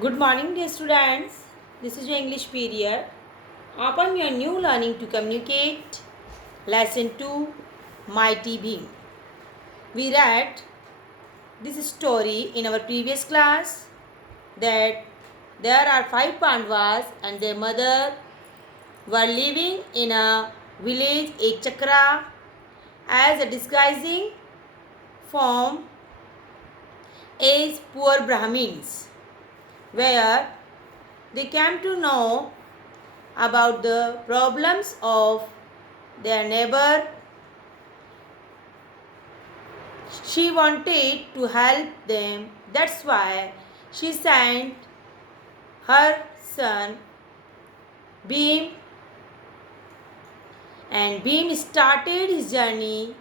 Good morning, dear students. This is your English period. Open your new learning to communicate. Lesson 2 Mighty Beam. We read this story in our previous class that there are five Pandavas and their mother were living in a village Ekchakra as a disguising form as poor Brahmins, where they came to know about the problems of their neighbor. She wanted to help them. That's why she sent her son Bhim, and Bhim started his journey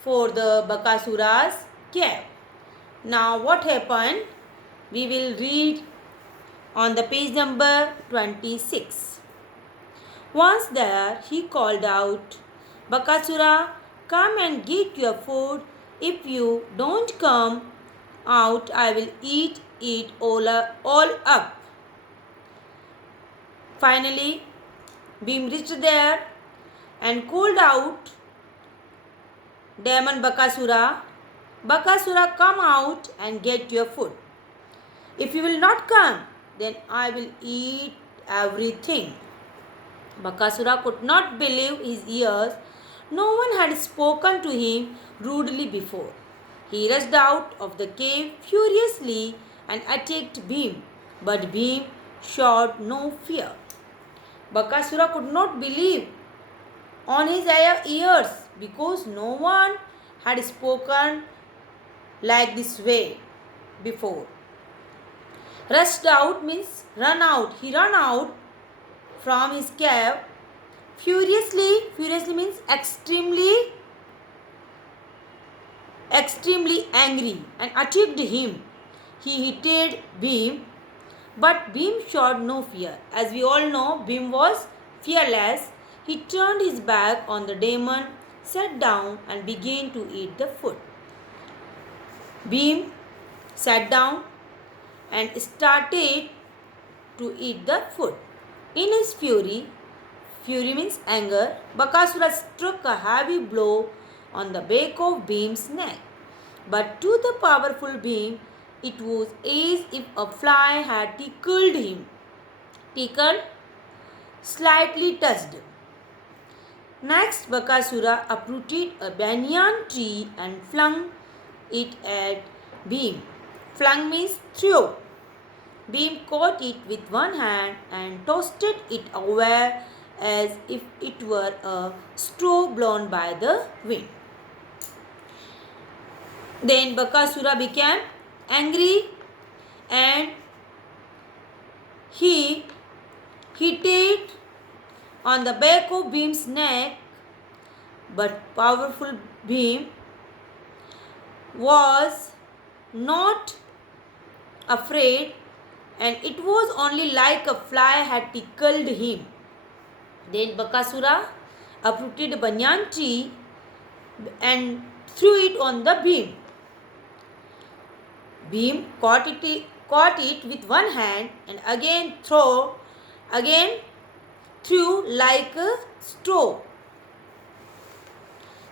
for the Bakasura's cave. Now what happened? We will read on the page number 26. Once there, he called out, Bakasura, come and get your food. If you don't come out, I will eat it all up. Finally, Bhim reached there and called out, Demon Bakasura, Bakasura, come out and get your food. If you will not come, then I will eat everything. Bakasura could not believe his ears. No one had spoken to him rudely before. He rushed out of the cave furiously and attacked Bhim, but Bhim showed no fear. Bakasura could not believe on his ears because no one had spoken like this way before. Rushed out means run out. He ran out from his cave furiously. Furiously means extremely angry and attacked him. He hit Bhim, but Bhim showed no fear. As we all know, Bhim was fearless. He turned his back on the demon, sat down and began to eat the food. Bhim sat down and started to eat the food. In his fury means anger, Bakasura struck a heavy blow on the back of Bhim's neck. But to the powerful Bhim, it was as if a fly had tickled him. Tickled, slightly touched. Next, Bakasura uprooted a banyan tree and flung it at Bhim. Flung means threw. Bhim caught it with one hand and tossed it away as if it were a straw blown by the wind. Then Bakasura became angry and he hit it on the back of Bhim's neck, but powerful Bhim was not afraid, and it was only like a fly had tickled him. Then Bakasura uprooted a banyan tree and threw it on the Bhim. Bhim caught it with one hand and again threw like a straw.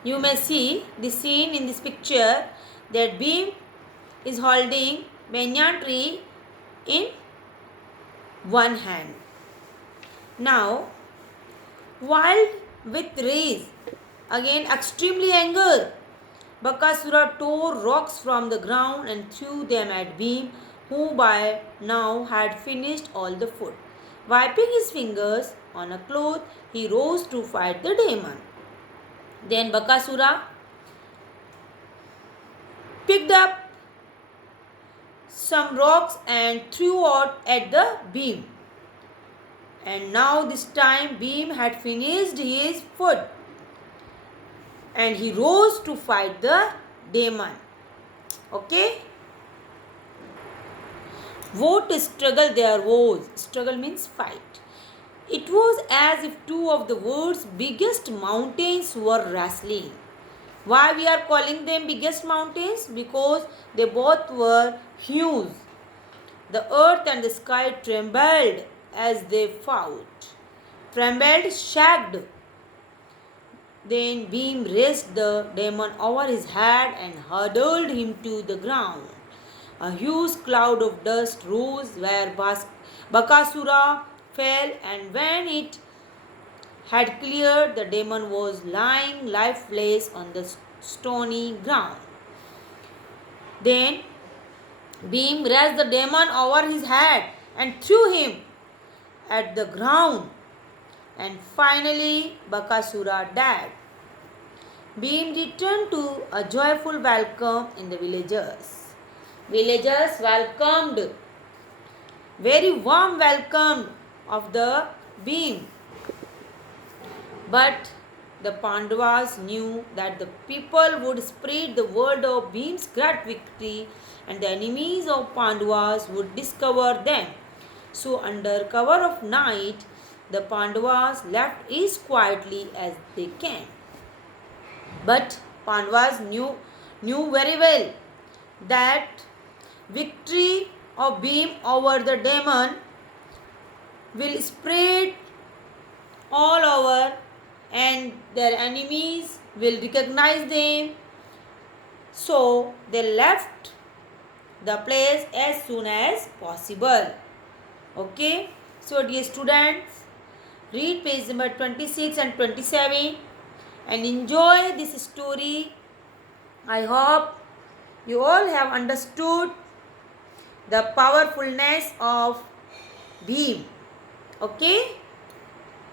You may see the scene in this picture that Bhim is holding banyan tree in one hand. Now, wild with rage, again extremely angry, Bakasura tore rocks from the ground and threw them at Bhim, who by now had finished all the food. Wiping his fingers on a cloth, he rose to fight the demon. Then Bakasura picked up some rocks and threw out at the Bhim. And now this time Bhim had finished his food and he rose to fight the demon. Okay? What struggle there was. Struggle means fight. It was as if two of the world's biggest mountains were wrestling. Why we are calling them biggest mountains? Because they both were huge. The earth and the sky trembled as they fought. Trembled, shagged. Then Bhim raised the demon over his head and hurled him to the ground. A huge cloud of dust rose where Bakasura fell, and when it had cleared, the demon was lying lifeless on the stony ground. Then Bhim raised the demon over his head and threw him at the ground. And finally, Bakasura died. Bhim returned to a joyful welcome in the villagers. Villagers welcomed, very warm welcome of the Bhim. But the Pandavas knew that the people would spread the word of Bhim's great victory and the enemies of Pandavas would discover them. So under cover of night, the Pandavas left east quietly as they came. But Pandavas knew very well that victory of Bhim over the demon will spread all over and their enemies will recognize them. So they left the place as soon as possible. Okay. So dear students, read page number 26 and 27 and enjoy this story. I hope you all have understood the powerfulness of Bhim. Okay.